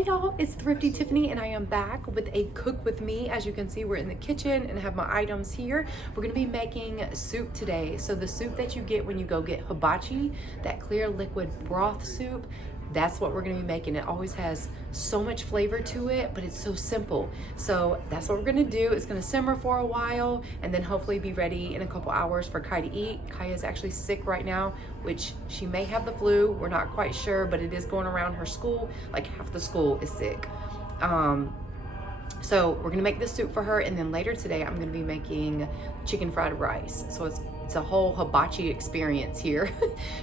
Hey y'all, it's Thrifty Tiffany and I am back with a cook with me. As you can see, we're in the kitchen and have my items here. We're gonna be making soup today. So the soup that you get when you go get hibachi, that clear liquid broth soup, that's what we're gonna be making. It always has so much flavor to it, but it's so simple. So that's what we're gonna do. It's gonna simmer for a while and then hopefully be ready in a couple hours for Kai to eat. Kai is actually sick right now, which she may have the flu. We're not quite sure, but it is going around her school. Like half the school is sick. So we're gonna make this soup for her, and then later today I'm gonna be making chicken fried rice. So it's a whole hibachi experience here.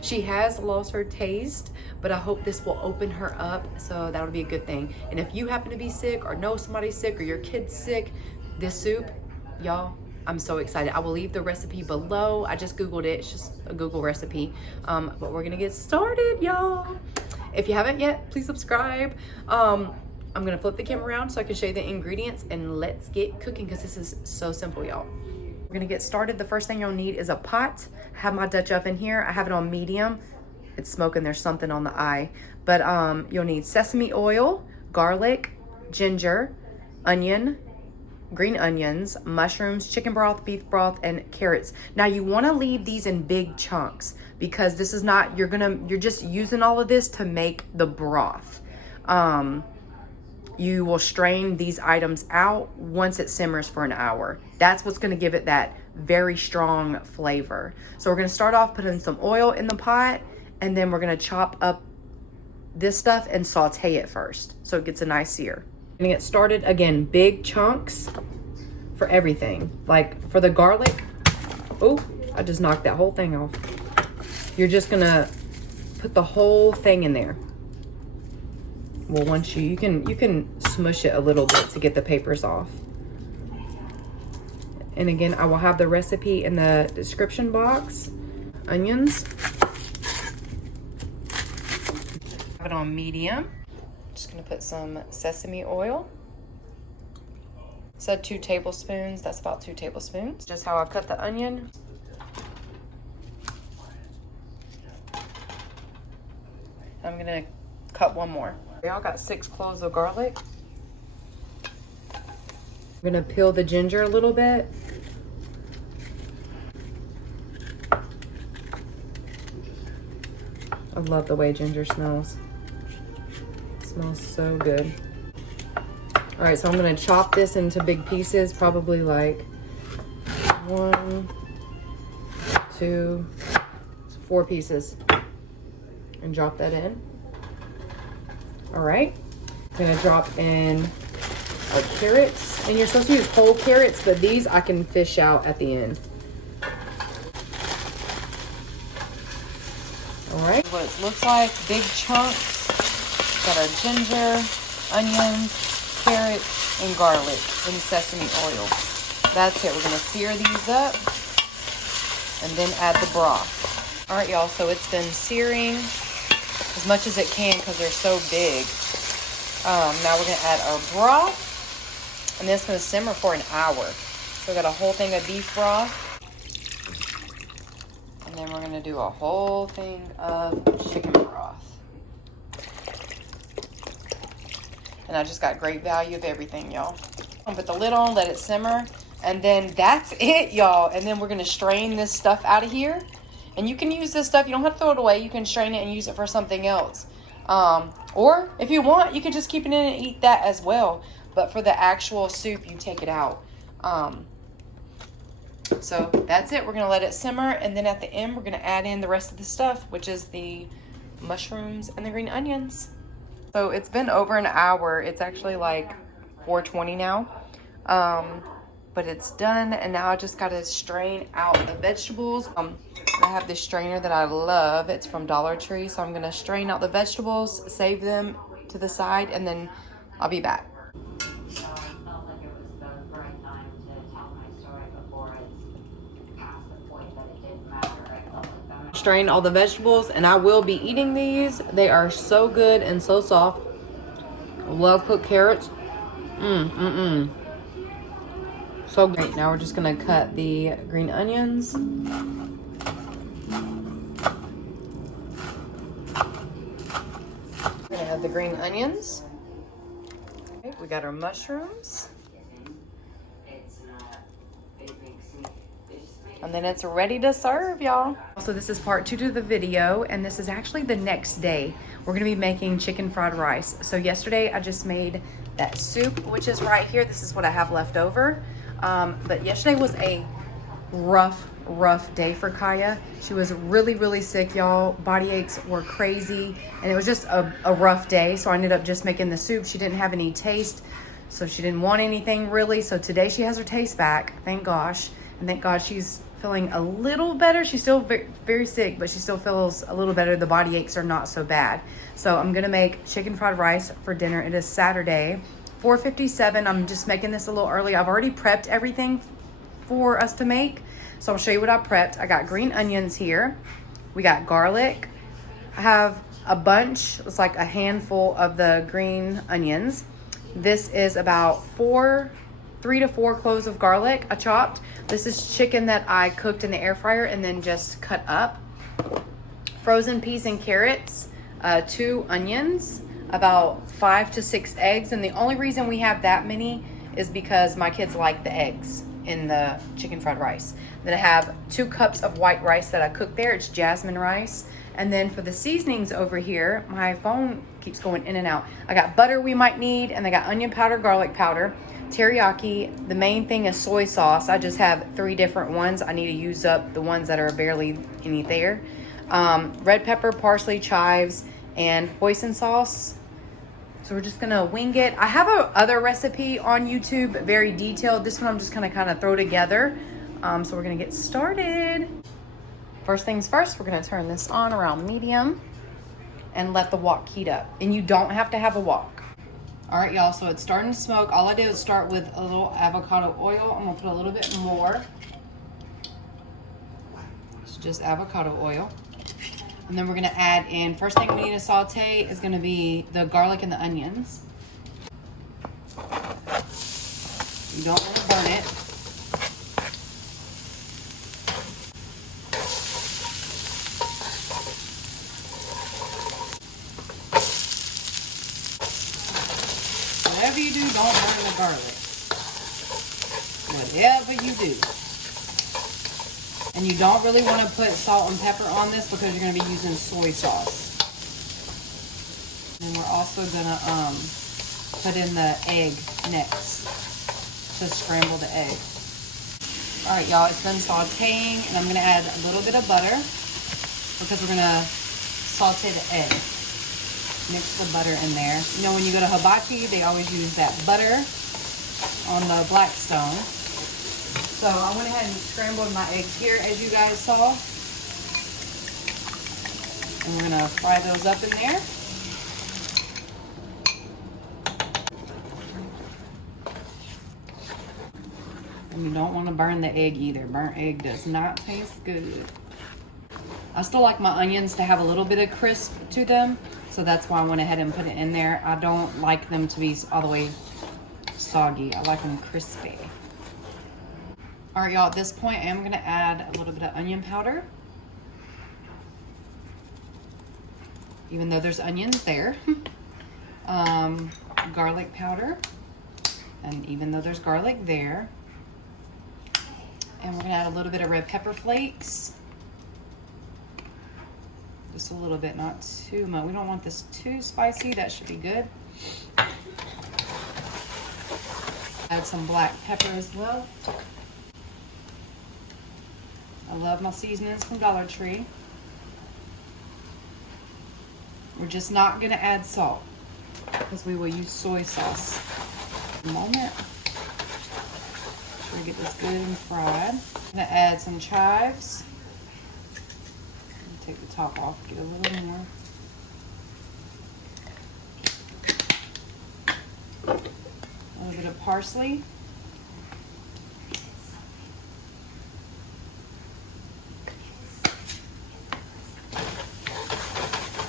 She has lost her taste, but I hope this will open her up, so that'll be a good thing. And if you happen to be sick or know somebody sick or your kid's sick, this soup, y'all, I'm so excited. I will leave the recipe below. I just Googled it. It's just a Google recipe. But we're gonna get started, y'all. If you haven't yet, please subscribe. I'm gonna flip the camera around so I can show you the ingredients, and let's get cooking because this is so simple, y'all. We're gonna get started. The first thing you'll need is a pot. I have my Dutch oven here. I have it on medium. It's smoking, there's something on the eye. But you'll need sesame oil, garlic, ginger, onion, green onions, mushrooms, chicken broth, beef broth, and carrots. Now you wanna leave these in big chunks because this is not, you're just using all of this to make the broth. You will strain these items out once it simmers for an hour. That's what's gonna give it that very strong flavor. So we're gonna start off putting some oil in the pot, and then we're gonna chop up this stuff and saute it first so it gets a nice sear. Gonna get started, again, big chunks for everything. Like for the garlic, oh, I just knocked that whole thing off. You're just gonna put the whole thing in there. Well, once you can smush it a little bit to get the papers off. And again, I will have the recipe in the description box. Onions. Have it on medium. Just gonna put some sesame oil. Said 2 tablespoons, that's about 2 tablespoons. Just how I cut the onion. I'm gonna cut one more. Y'all got 6 cloves of garlic. I'm gonna peel the ginger a little bit. I love the way ginger smells. It smells so good. All right, so I'm gonna chop this into big pieces, probably like 1, 2, 4 pieces, and drop that in. All right, I'm gonna drop in our carrots, and you're supposed to use whole carrots, but these I can fish out at the end. All right, what it looks like, big chunks. Got our ginger, onions, carrots, and garlic, and sesame oil. That's it, we're gonna sear these up, and then add the broth. All right, y'all, so it's been searing as much as it can because they're so big. Now we're gonna add our broth, and then it's gonna simmer for an hour. So we got a whole thing of beef broth, and then we're gonna do a whole thing of chicken broth. And I just got great value of everything, y'all. I'll put the lid on, let it simmer, and then that's it, y'all. And then we're gonna strain this stuff out of here. And you can use this stuff, you don't have to throw it away. You can strain it and use it for something else. Or if you want, you can just keep it in and eat that as well. But for the actual soup, you take it out. So that's it. We're gonna let it simmer. And then at the end, we're gonna add in the rest of the stuff, which is the mushrooms and the green onions. So it's been over an hour. It's actually like 4:20 now. But it's done, and now I just gotta strain out the vegetables. I have this strainer that I love. It's from Dollar Tree, so I'm gonna strain out the vegetables, save them to the side, and then I'll be back. Strain all the vegetables, and I will be eating these. They are so good and so soft. Love cooked carrots. So great. Now we're just gonna cut the green onions. Gonna add the green onions. We got our mushrooms. And then it's ready to serve, y'all. So this is part 2 to the video, and this is actually the next day. We're gonna be making chicken fried rice. So yesterday I just made that soup, which is right here. This is what I have left over. But yesterday was a rough day for Kaya. She was really sick, y'all. Body aches were crazy, and it was just a rough day. So I ended up just making the soup. She didn't have any taste, so she didn't want anything really. So today she has her taste back, thank gosh. And thank God she's feeling a little better. She's still very sick, but she still feels a little better. The body aches are not so bad. So I'm gonna make chicken fried rice for dinner. It is Saturday, 4:57. I'm just making this a little early. I've already prepped everything for us to make. So I'll show you what I prepped. I got green onions here. We got garlic. I have a bunch, it's like a handful of the green onions. This is about 3 to 4 cloves of garlic I chopped. This is chicken that I cooked in the air fryer and then just cut up. Frozen peas and carrots, 2 onions, about 5 to 6 eggs. And the only reason we have that many is because my kids like the eggs in the chicken fried rice. Then I have 2 cups of white rice that I cooked there. It's jasmine rice. And then for the seasonings over here, my phone keeps going in and out. I got butter we might need, and I got onion powder, garlic powder, teriyaki. The main thing is soy sauce. I just have 3 different ones. I need to use up the ones that are barely any there. Red pepper, parsley, chives, and hoisin sauce. So we're just gonna wing it. I have a other recipe on YouTube, very detailed. This one I'm just gonna kind of throw together. So we're gonna get started. First things first, we're gonna turn this on around medium and let the wok heat up. And you don't have to have a wok. All right, y'all, so it's starting to smoke. All I did was start with a little avocado oil. I'm gonna put a little bit more. It's just avocado oil. And then we're gonna add in, first thing we need to saute is gonna be the garlic and the onions. You don't want to burn it. Whatever you do, don't burn the garlic. Whatever you do. And you don't really want to put salt and pepper on this because you're going to be using soy sauce. And we're also going to put in the egg next to scramble the egg. All right, y'all, it's been sauteing, and I'm going to add a little bit of butter because we're going to saute the egg. Mix the butter in there. You know, when you go to Hibachi, they always use that butter on the Blackstone. So I went ahead and scrambled my eggs here, as you guys saw. And we're gonna fry those up in there. And you don't want to burn the egg either. Burnt egg does not taste good. I still like my onions to have a little bit of crisp to them, so that's why I went ahead and put it in there. I don't like them to be all the way soggy. I like them crispy. All right, y'all, at this point, I am gonna add a little bit of onion powder. Even though there's onions there. Garlic powder. And even though there's garlic there. And we're gonna add a little bit of red pepper flakes. Just a little bit, not too much. We don't want this too spicy. That should be good. Add some black pepper as well. I love my seasonings from Dollar Tree. We're just not going to add salt because we will use soy sauce. A moment. Make sure we get this good and fried. I'm going to add some chives. Take the top off, get a little more. A little bit of parsley.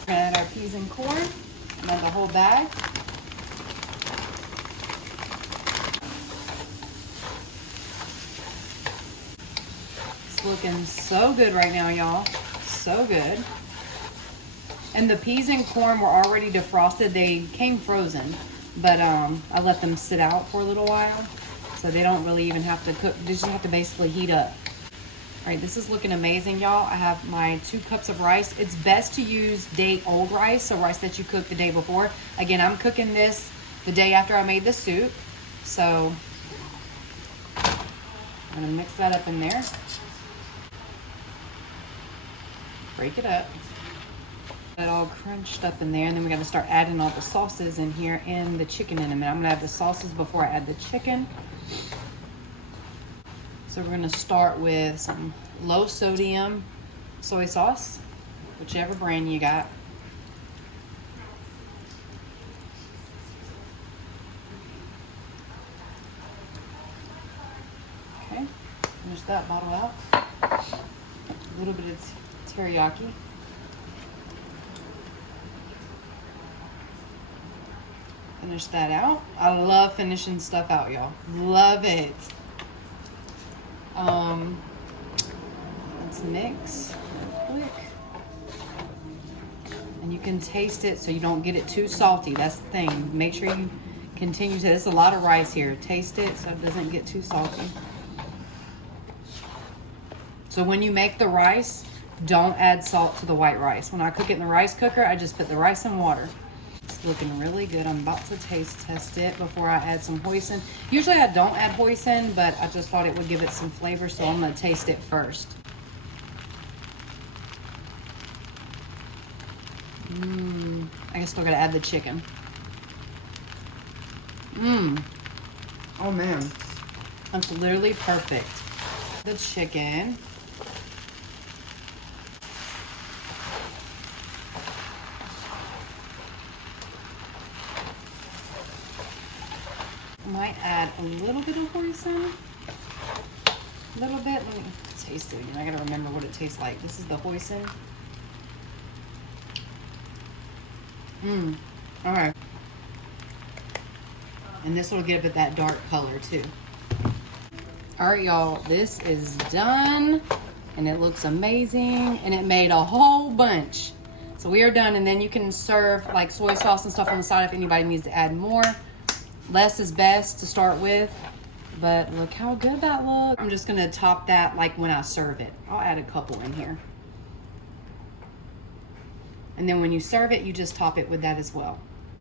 Add our peas and corn, and then the whole bag. It's looking so good right now, y'all. So good. And the peas and corn were already defrosted. They came frozen, but I let them sit out for a little while, so they don't really even have to cook. They just have to basically heat up. All right, this is looking amazing, y'all. I have my 2 cups of rice. It's best to use day-old rice, so rice that you cooked the day before. Again, I'm cooking this the day after I made the soup, so I'm gonna mix that up in there. Break it up. That all crunched up in there, and then we got to start adding all the sauces in here and the chicken in a minute. I'm gonna add the sauces before I add the chicken. So we're gonna start with some low sodium soy sauce, whichever brand you got. Okay, finish that bottle out. A little bit of teriyaki. Finish that out. I love finishing stuff out, y'all. Love it. Let's mix real quick. And you can taste it so you don't get it too salty. That's the thing. Make sure you continue to, there's a lot of rice here. Taste it so it doesn't get too salty. So when you make the rice, don't add salt to the white rice. When I cook it in the rice cooker, I just put the rice in water. It's looking really good. I'm about to taste test it before I add some hoisin. Usually I don't add hoisin, but I just thought it would give it some flavor, so I'm gonna taste it first. I guess we're gonna add the chicken. Oh man, that's literally perfect. The chicken. Might add a little bit of hoisin. A little bit. Let me taste it again. I gotta remember what it tastes like. This is the hoisin. All right. And this will give it that dark color too. All right, y'all. This is done, and it looks amazing, and it made a whole bunch. So we are done, and then you can serve like soy sauce and stuff on the side if anybody needs to add more. Less is best to start with, but look how good that looks. I'm just gonna top that like when I serve it. I'll add a couple in here. And then when you serve it, you just top it with that as well.